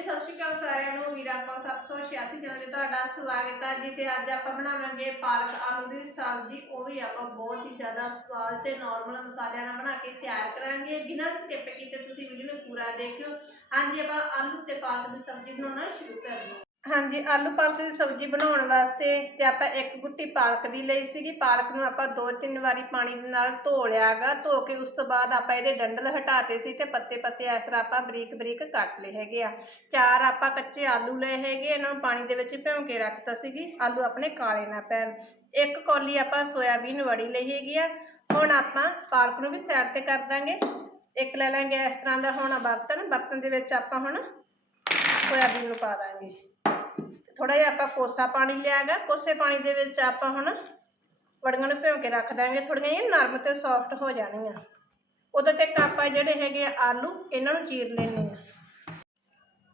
ਜੀ, ਸਤਿ ਸ਼੍ਰੀ ਅਕਾਲ ਸਾਰਿਆਂ ਨੂੰ। ਵੀਰਾ ਆਪਾਂ 786 ਚੈਨਲ ਤੇ ਤੁਹਾਡਾ ਸਵਾਗਤ ਹੈ ਜੀ ਤੇ ਅੱਜ ਆਪਾਂ ਬਣਾਵਾਂਗੇ ਪਾਲਕ ਆਲੂ ਦੀ ਸਬਜ਼ੀ। ਉਹ ਵੀ ਆਪਾਂ ਬਹੁਤ ਹੀ ਜ਼ਿਆਦਾ ਸਵਾਦ ਤੇ ਨਾਰਮਲ ਮਸਾਲਿਆਂ ਨਾਲ ਬਣਾ ਕੇ ਤਿਆਰ ਕਰਾਂਗੇ। ਬਿਨਾਂ ਸਕਿਪ ਕੀਤੇ ਤੁਸੀਂ ਵੀਡੀਓ ਨੂੰ ਪੂਰਾ ਦੇਖਿਓ। ਹਾਂਜੀ, ਆਪਾਂ ਆਲੂ ਤੇ ਪਾਲਕ ਦੀ ਸਬਜ਼ੀ ਬਣਾਉਣਾ ਸ਼ੁਰੂ ਕਰਦੇ ਹਾਂ ਹਾਂਜੀ, ਆਲੂ ਪਾਲਕ ਦੀ ਸਬਜ਼ੀ ਬਣਾਉਣ ਵਾਸਤੇ ਤੇ ਆਪਾਂ ਇੱਕ ਗੁੱਟੀ ਪਾਲਕ ਦੀ ਲਈ ਸੀਗੀ। ਪਾਲਕ ਨੂੰ ਆਪਾਂ ਦੋ ਤਿੰਨ ਵਾਰੀ ਪਾਣੀ ਦੇ ਨਾਲ ਧੋ ਲਿਆਗਾ ਧੋ ਕੇ ਉਸ ਤੋਂ ਬਾਅਦ ਆਪਾਂ ਇਹਦੇ ਡੰਡਲ ਹਟਾਤੇ ਸੀ ਤੇ ਪੱਤੇ ਪੱਤੇ ਇਸ ਤਰ੍ਹਾਂ ਆਪਾਂ ਬਰੀਕ ਬਰੀਕ ਕੱਟ ਲਏ ਹੈਗੇ ਆ। ਚਾਰ ਆਪਾਂ ਕੱਚੇ ਆਲੂ ਲਏ ਹੈਗੇ, ਇਹਨਾਂ ਨੂੰ ਪਾਣੀ ਦੇ ਵਿੱਚ ਭਿਉਂ ਕੇ ਰੱਖਤਾ ਸੀਗੀ। ਆਲੂ ਆਪਣੇ ਕਾਲੇ ਨਾ ਪੈਣ। ਇੱਕ ਕੌਲੀ ਆਪਾਂ ਸੋਇਆਬੀਨ ਵੜੀ ਲਈ ਹੈਗੀ ਆ। ਹੁਣ ਆਪਾਂ ਪਾਲਕ ਨੂੰ ਵੀ ਸਾਈਡ ਤੇ ਕਰ ਦਾਂਗੇ। ਇੱਕ ਲੈ ਲਾਂਗੇ ਇਸ ਤਰ੍ਹਾਂ ਦਾ ਹੁਣ ਬਰਤਨ। ਬਰਤਨ ਦੇ ਵਿੱਚ ਆਪਾਂ ਹੁਣ ਸੋਇਆਬੀਨ ਨੂੰ ਪਾ ਦਾਂਗੇ। ਥੋੜਾ ਜਿਹਾ ਆਪਾਂ ਕੋਸਾ ਪਾਣੀ ਲਿਆਗਾ, ਕੋਸੇ ਪਾਣੀ ਦੇ ਵਿੱਚ ਆਪਾਂ ਹੁਣ ਵੜੀਆਂ ਨੂੰ ਭਿਉਂ ਕੇ ਰੱਖ ਦਾਂਗੇ ਥੋੜੀਆਂ ਜਿਹੀਆਂ ਨਰਮ ਤੇ ਸੌਫਟ ਹੋ ਜਾਣਗੀਆਂ ਉਦੋਂ ਤੱਕ ਆਪਾਂ ਜਿਹੜੇ ਹੈਗੇ ਆਲੂ, ਇਹਨਾਂ ਨੂੰ ਚੀਰ ਲੈਣੇ ਆ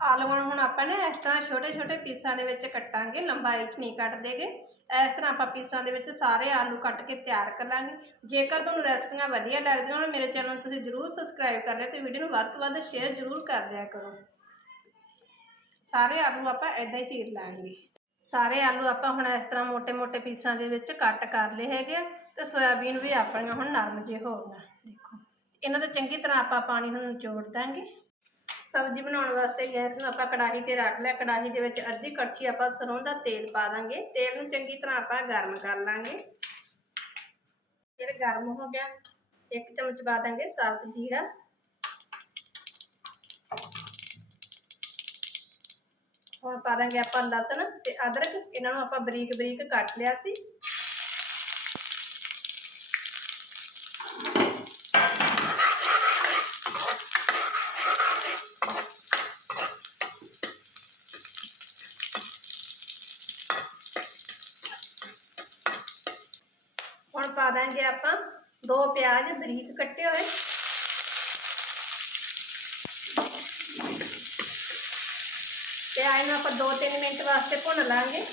ਆਲੂਆਂ ਨੂੰ ਹੁਣ ਆਪਾਂ ਨਾ ਇਸ ਤਰ੍ਹਾਂ ਛੋਟੇ ਛੋਟੇ ਪੀਸਾਂ ਦੇ ਵਿੱਚ ਕੱਟਾਂਗੇ, ਲੰਬਾਈ 'ਚ ਨਹੀਂ ਕੱਟ ਦੇਗੇ ਇਸ ਤਰ੍ਹਾਂ ਆਪਾਂ ਪੀਸਾਂ ਦੇ ਵਿੱਚ ਸਾਰੇ ਆਲੂ ਕੱਟ ਕੇ ਤਿਆਰ ਕਰ ਲਾਂਗੇ। ਜੇਕਰ ਤੁਹਾਨੂੰ ਰੈਸਪੀਆਂ ਵਧੀਆ ਲੱਗਦੀਆਂ ਹੋਣ, ਮੇਰੇ ਚੈਨਲ ਨੂੰ ਤੁਸੀਂ ਜਰੂਰ ਸਬਸਕ੍ਰਾਈਬ ਕਰ ਲਿਓ ਤੇ ਵੀਡੀਓ ਨੂੰ ਵੱਧ ਤੋਂ ਵੱਧ ਸ਼ੇਅਰ ਜਰੂਰ ਕਰ ਦਿਆ ਕਰੋ। ਸਾਰੇ ਆਲੂ ਆਪਾਂ ਐਦਾਂ ਹੀ ਚੀਰ ਲਾਂਗੇ। ਸਾਰੇ ਆਲੂ ਆਪਾਂ ਹੁਣ ਇਸ ਤਰ੍ਹਾਂ ਮੋਟੇ ਮੋਟੇ ਪੀਸਾਂ ਦੇ ਵਿੱਚ ਕੱਟ ਕਰ ਲਏ ਹੈਗੇ ਤੇ ਸੋਇਆਬੀਨ ਵੀ ਆਪਣੀਆਂ ਹੁਣ ਨਰਮ ਜਿਹੇ ਹੋ ਗਈਆਂ। ਦੇਖੋ, ਇਹਨਾਂ ਦਾ ਚੰਗੀ ਤਰ੍ਹਾਂ ਆਪਾਂ ਪਾਣੀ ਨੂੰ ਨਿਚੋੜ ਦਾਂਗੇ। ਸਬਜ਼ੀ ਬਣਾਉਣ ਵਾਸਤੇ ਗੈਸ ਨੂੰ ਆਪਾਂ ਕੜਾਹੀ ਤੇ ਰੱਖ ਲਿਆ। ਕੜਾਹੀ ਦੇ ਵਿੱਚ ਅੱਧੀ ਕੜਛੀ ਆਪਾਂ ਸਰੋਂ ਦਾ ਤੇਲ ਪਾ ਦਾਂਗੇ। ਤੇਲ ਨੂੰ ਚੰਗੀ ਤਰ੍ਹਾਂ ਆਪਾਂ ਗਰਮ ਕਰ ਲਾਂਗੇ। ਫਿਰ ਗਰਮ ਹੋ ਗਿਆ, ਇੱਕ ਚਮਚ ਪਾ ਦਾਂਗੇ ਸਾਬਤ ਜੀਰਾ। ਹੁਣ ਪਾ ਦਾਂਗੇ ਆਪਾਂ ਲਸਣ ਤੇ ਅਦਰਕ, ਇਹਨਾਂ ਨੂੰ ਆਪਾਂ ਬਰੀਕ ਬਰੀਕ ਕੱਟ ਲਿਆ ਸੀ। ਹੁਣ ਪਾ ਦਾਂਗੇ ਆਪਾਂ ਦੋ ਪਿਆਜ਼ ਬਰੀਕ ਕੱਟੇ ਹੋਏ। ਤੇ ਆਏ ਨੂੰ ਆਪਾਂ 2-3 ਮਿੰਟ ਵਾਸਤੇ ਭੁੰਨ ਲਾਂਗੇ।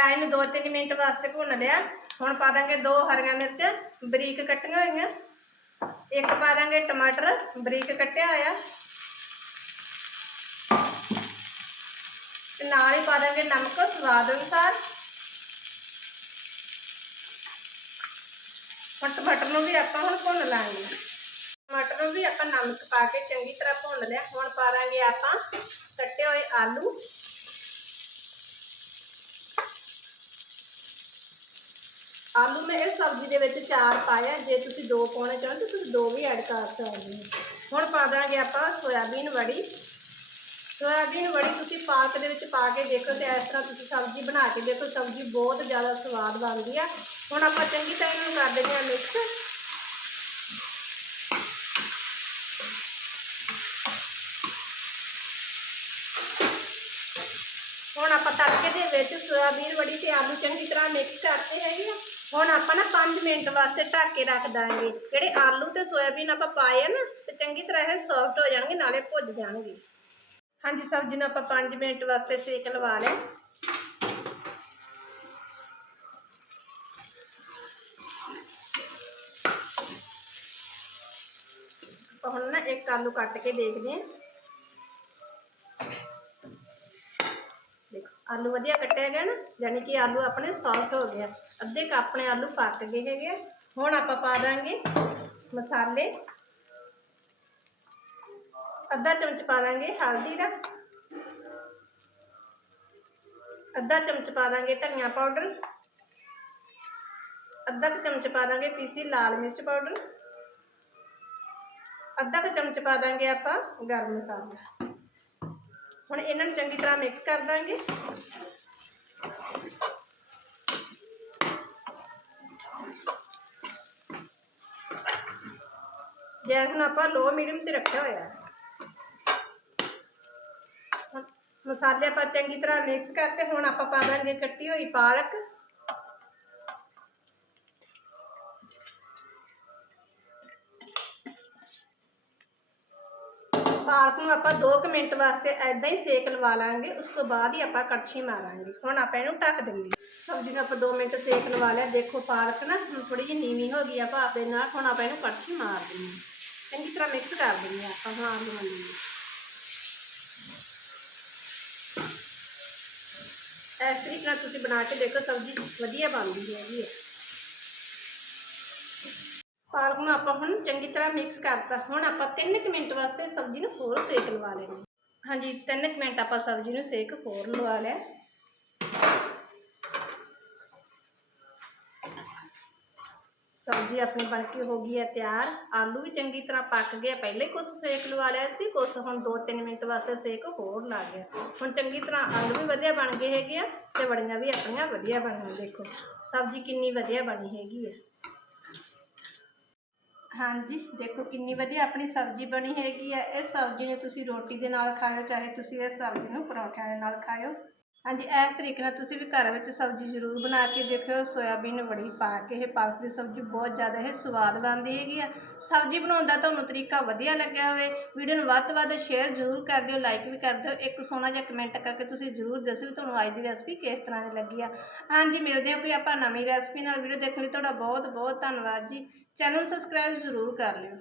ਆਏ ਨੂੰ 2-3 ਮਿੰਟ ਵਾਸਤੇ ਭੁੰਨ ਲਿਆ। ਹੁਣ ਪਾ ਦਾਂਗੇ ਦੋ ਹਰੀਆਂ ਮਿਰਚ, ਬਰੀਕ ਕੱਟੀਆਂ ਹੋਈਆਂ। ਇੱਕ ਪਾ ਦਾਂਗੇ ਟਮਾਟਰ, ਬਰੀਕ ਕੱਟਿਆ ਹੋਇਆ। ਤੇ ਨਾਲ ਹੀ ਪਾ ਦਾਂਗੇ ਨਮਕ ਸਵਾਦ ਅਨੁਸਾਰ। ਹੁਣ ਟਮਾਟਰ ਨੂੰ ਵੀ ਆਪਾਂ ਹੁਣ ਭੁੰਨ ਲਾਂਗੇ। ਟਮਾਟਰ ਨੂੰ ਵੀ ਆਪਾਂ ਨਮਕ ਪਾ ਕੇ ਚੰਗੀ ਤਰ੍ਹਾਂ ਭੁੰਨ ਲਿਆ। ਹੁਣ ਪਾ ਦਾਂਗੇ ਆਪਾਂ ਕੱਟੇ ਹੋਏ ਆਲੂ। ਆਲੂ ਮੈਂ ਇਸ ਸਬਜ਼ੀ ਦੇ ਵਿੱਚ ਚਾਰ ਪਾਇਆ। ਜੇ ਤੁਸੀਂ ਦੋ ਪਾਉਣੇ ਚਾਹੋ ਤਾਂ ਤੁਸੀਂ ਦੋ ਵੀ ਐਡ ਕਰ ਸਕਦੇ ਹੋ। ਹੁਣ ਪਾ ਦਾਂਗੇ ਆਪਾਂ ਸੋਇਆਬੀਨ ਵੜੀ। ਸੋਇਆਬੀਨ ਬੜੀ ਤੁਸੀਂ ਪਾਲਕ ਦੇ ਵਿੱਚ ਪਾ ਕੇ ਦੇਖੋ ਤੇ ਇਸ ਤਰ੍ਹਾਂ ਤੁਸੀਂ ਸਬਜ਼ੀ ਬਣਾ ਕੇ ਦੇਖੋ, ਸਬਜ਼ੀ ਬਹੁਤ ਜ਼ਿਆਦਾ ਸਵਾਦ ਬਣਦੀ ਆ। ਹੁਣ ਆਪਾਂ ਚੰਗੀ ਤਰ੍ਹਾਂ ਇਹਨੂੰ ਕਰ ਦਿੰਦੇ ਆ ਮਿਕਸ ਹੁਣ ਆਪਾਂ ਤੜਕੇ ਦੇ ਵਿੱਚ ਸੋਇਆਬੀਨ ਬੜੀ ਤੇ ਆਲੂ ਚੰਗੀ ਤਰ੍ਹਾਂ ਮਿਕਸ ਕਰਕੇ ਹੈਗੇ ਆ। ਹੁਣ ਆਪਾਂ ਨਾ 5 ਮਿੰਟ ਵਾਸਤੇ ਢੱਕ ਕੇ ਰੱਖ ਦਾਂਗੇ। ਜਿਹੜੇ ਆਲੂ ਤੇ ਸੋਇਆਬੀਨ ਆਪਾਂ ਪਾਏ ਆ ਨਾ, ਤੇ ਚੰਗੀ ਤਰ੍ਹਾਂ ਇਹ ਸੌਫਟ ਹੋ ਜਾਣਗੇ, ਨਾਲੇ ਭੁੱਜ ਜਾਣਗੇ। ਹਾਂਜੀ ਸਬਜ਼ੀ ਨੂੰ ਆਪਾਂ 5 ਮਿੰਟ ਵਾਸਤੇ ਸੇਕ ਲਵਾ ਲਿਆ। ਆਪਾਂ ਹੁਣ ਨਾ ਇੱਕ ਆਲੂ ਕੱਟ ਕੇ ਦੇਖਦੇ ਹਾਂ। ਦੇਖੋ, ਆਲੂ ਵਧੀਆ ਕੱਟਿਆ ਗਿਆ ਨਾ, ਯਾਨੀ ਕਿ ਆਲੂ ਆਪਣੇ ਸੌਫਟ ਹੋ ਗਿਆ ਅੱਧੇ ਕ ਆਪਣੇ ਆਲੂ ਪੱਕ ਗਏ ਹੈਗੇ ਆ। ਹੁਣ ਆਪਾਂ ਪਾ ਦਾਂਗੇ ਮਸਾਲੇ। ਅੱਧਾ ਚਮਚ ਪਾ ਦਾਂਗੇ ਹਲਦੀ ਦਾ। ਅੱਧਾ ਚਮਚ ਪਾ ਦਾਂਗੇ ਧਨੀਆ ਪਾਊਡਰ। ਅੱਧਾ ਕੁ ਚਮਚ ਪਾ ਦਾਂਗੇ ਪੀਸੀ ਲਾਲ ਮਿਰਚ ਪਾਊਡਰ। ਅੱਧਾ ਕੁ ਚਮਚ ਪਾ ਦਾਂਗੇ ਆਪਾਂ ਗਰਮ ਮਸਾਲਾ। ਹੁਣ ਇਹਨਾਂ ਨੂੰ ਚੰਗੀ ਤਰ੍ਹਾਂ ਮਿਕਸ ਕਰ ਦਾਂਗੇ। ਗੈਸ ਨੂੰ ਆਪਾਂ ਲੋ ਮੀਡੀਅਮ ਤੇ ਰੱਖਿਆ ਹੋਇਆ। ਹੈ ਹੁਣ ਮਸਾਲੇ ਆਪਾਂ ਚੰਗੀ ਤਰ੍ਹਾਂ ਮਿਕਸ ਕਰਕੇ ਹੁਣ ਆਪਾਂ ਪਾ ਦਾਂਗੇ ਕੱਟੀ ਹੋਈ ਪਾਲਕ। ਪਾਲਕ ਨੂੰ ਆਪਾਂ 2 ਮਿੰਟ ਵਾਸਤੇ ਐਦਾਂ ਹੀ ਸੇਕ ਲਵਾ ਲਾਂਗੇ, ਉਸ ਤੋਂ ਬਾਅਦ ਹੀ ਆਪਾਂ ਕੜਛੀ ਮਾਰਾਂਗੇ। ਹੁਣ ਆਪਾਂ ਇਹਨੂੰ ਢੱਕ ਦਿੰਦੇ ਸਬਜ਼ੀ ਨੂੰ ਆਪਾਂ 2 ਮਿੰਟ ਸੇਕ ਲਵਾ ਲਿਆ। ਦੇਖੋ ਪਾਲਕ ਨਾ ਹੁਣ ਥੋੜੀ ਜਿਹੀ ਨੀਵੀਂ ਹੋ ਗਈ ਆ ਭਾਪ ਦੇ ਨਾਲ। ਹੁਣ ਆਪਾਂ ਇਹਨੂੰ ਕੜਛੀ ਮਾਰ ਦਿੰਦੇ ਹਾਂ। ਚੰਗੀ ਤਰ੍ਹਾਂ ਮਿਕਸ ਕਰ ਦਿੰਦੇ ਹਾਂ ਆਪਾਂ। ਹੁਣ ਆਲੂ ਵਾਲੀ ਇਸ ਤਰੀਕੇ ਨਾਲ ਤੁਸੀਂ ਬਣਾ ਕੇ ਦੇਖੋ, ਸਬਜ਼ੀ ਵਧੀਆ ਬਣਦੀ ਹੈਗੀ ਹੈ ਪਾਲਕ ਨੂੰ ਆਪਾਂ ਹੁਣ ਚੰਗੀ ਤਰ੍ਹਾਂ ਮਿਕਸ ਕਰਤਾ। ਹੁਣ ਆਪਾਂ 3 ਮਿੰਟ ਵਾਸਤੇ ਸਬਜ਼ੀ ਨੂੰ ਹੋਰ ਸੇਕ ਲਵਾ ਲੈਣੀ ਹਾਂਜੀ 3 ਮਿੰਟ ਆਪਾਂ ਸਬਜ਼ੀ ਨੂੰ ਸੇਕ ਹੋਰ ਲਵਾ ਲਿਆ। ਸਬਜ਼ੀ ਆਪਣੀ ਬਣ ਕੇ ਹੋ ਗਈ ਹੈ ਤਿਆਰ। ਆਲੂ ਵੀ ਚੰਗੀ ਤਰ੍ਹਾਂ ਪੱਕ ਗਏ। ਪਹਿਲੇ ਕੁਛ ਸੇਕ ਲਵਾ ਲਿਆ ਸੀ, ਕੁਛ ਹੁਣ 2-3 ਮਿੰਟ ਵਾਸਤੇ ਸੇਕ ਹੋਰ ਲਾ ਗਿਆ। ਹੁਣ ਚੰਗੀ ਤਰ੍ਹਾਂ ਆਲੂ ਵੀ ਵਧੀਆ ਬਣ ਗਏ ਹੈਗੇ ਆ ਤੇ ਬੜੀਆਂ ਵੀ ਆਪਣੀਆਂ ਵਧੀਆ ਬਣੀਆਂ। ਦੇਖੋ, ਸਬਜ਼ੀ ਕਿੰਨੀ ਵਧੀਆ ਬਣੀ ਹੈਗੀ ਹੈ ਹਾਂਜੀ, ਦੇਖੋ ਕਿੰਨੀ ਵਧੀਆ ਆਪਣੀ ਸਬਜ਼ੀ ਬਣੀ ਹੈਗੀ ਹੈ ਇਸ ਸਬਜ਼ੀ ਨੂੰ ਤੁਸੀਂ ਰੋਟੀ ਦੇ ਨਾਲ ਖਾਓ ਚਾਹੇ ਤੁਸੀਂ ਇਸ ਸਬਜ਼ੀ ਨੂੰ ਪਰੌਂਠਿਆਂ ਦੇ ਨਾਲ ਖਾਓ ਹਾਂਜੀ, ਇਸ ਤਰੀਕੇ ਨਾਲ ਤੁਸੀਂ ਵੀ ਘਰ ਵਿੱਚ ਸਬਜ਼ੀ ਜ਼ਰੂਰ ਬਣਾ ਕੇ ਦੇਖਿਓ। ਸੋਇਆਬੀਨ ਵੜੀ ਪਾ ਕੇ ਇਹ ਪਾਲਕ ਦੀ ਸਬਜ਼ੀ ਬਹੁਤ ਜ਼ਿਆਦਾ ਇਹ ਸਵਾਦ ਬਣਦੀ ਹੈਗੀ ਆ। ਸਬਜ਼ੀ ਬਣਾਉਣ ਦਾ ਤੁਹਾਨੂੰ ਤਰੀਕਾ ਵਧੀਆ ਲੱਗਿਆ ਹੋਵੇ। ਵੀਡੀਓ ਨੂੰ ਵੱਧ ਤੋਂ ਵੱਧ ਸ਼ੇਅਰ ਜ਼ਰੂਰ ਕਰ ਦਿਓ ਲਾਈਕ ਵੀ ਕਰ ਦਿਓ। ਇੱਕ ਸੋਹਣਾ ਜਿਹਾ ਕਮੈਂਟ ਕਰਕੇ ਤੁਸੀਂ ਜ਼ਰੂਰ ਦੱਸਿਓ ਵੀ ਤੁਹਾਨੂੰ ਅੱਜ ਦੀ ਰੈਸਪੀ ਕਿਸ ਤਰ੍ਹਾਂ ਦੀ ਲੱਗੀ ਆ। ਹਾਂਜੀ, ਮਿਲਦੇ ਹਾਂ ਕੋਈ ਆਪਾਂ ਨਵੀਂ ਰੈਸਪੀ ਨਾਲ। ਵੀਡੀਓ ਦੇਖਣ ਲਈ ਤੁਹਾਡਾ ਬਹੁਤ ਬਹੁਤ ਧੰਨਵਾਦ ਜੀ। ਚੈਨਲ ਨੂੰ ਸਬਸਕ੍ਰਾਈਬ ਜ਼ਰੂਰ ਕਰ ਲਿਓ।